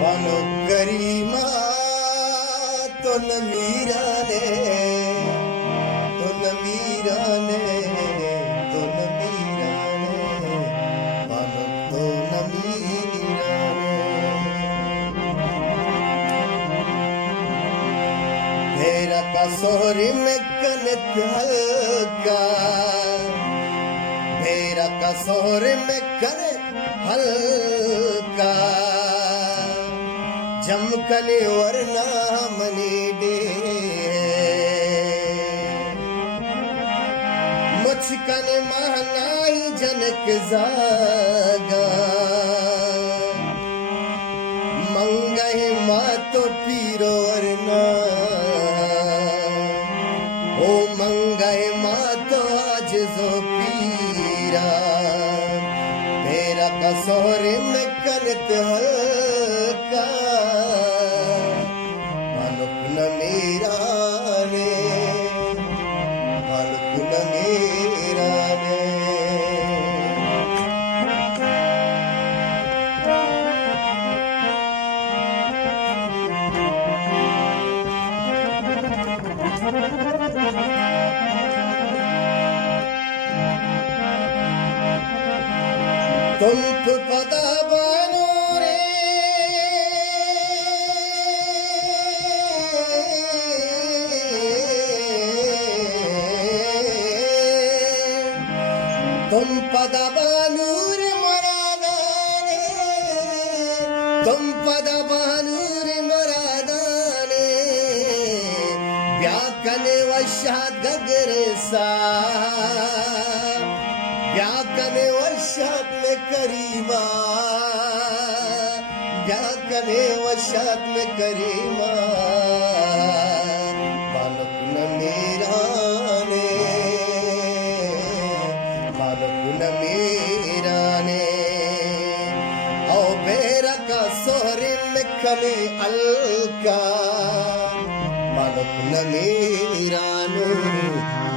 वालो करीमा तो नमीरा ने तो नमीरा ने तो नमीरा ने वालो तो नमीरा ने तेरा का सोहरी में कनत हल्का तेरा का सोहरी में कनत हल्का जमकने वरना मनी डे मुझकने महनाई जनक जागा मंगहे माँ तो पीरो वरना ओ मंगहे माँ तो आज जो पीरा तेरा कसोरे में कनत हल्का मेरा ने मालूम मेरा ने तुम तो पता बनो रे तुम पदा बानूर मरादाने तुम पदा बानूर मरादाने व्याकने वशात गगरे सा व्याकने वशात में करीमा व्याकने वशात में करीमा बालक न मेरा मेरा ने ओ बेरा का सोहरे में कने अलका मालूम न मेरा ने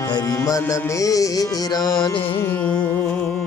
करीमा न मेरा ने